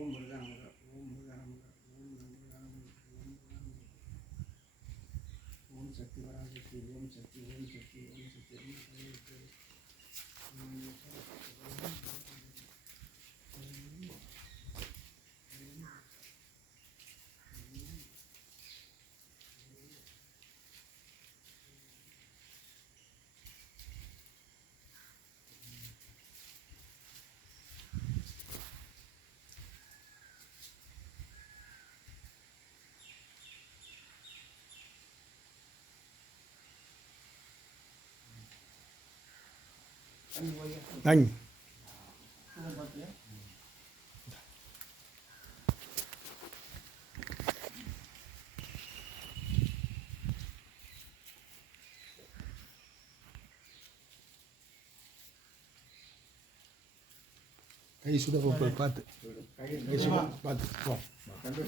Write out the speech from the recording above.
ஓம் முருகா நமக ஓம் முருகா நமக ஓம் முருகா நமக ஓம் முருகா நமக ஓம் சக்தி வராசக்தி ஓம் சக்தி ஓம் சக்தி ஓம் சக்தி ஓம் சக்தி Anh. Kay sudah beberapa Kay sudah. Wah. Ada.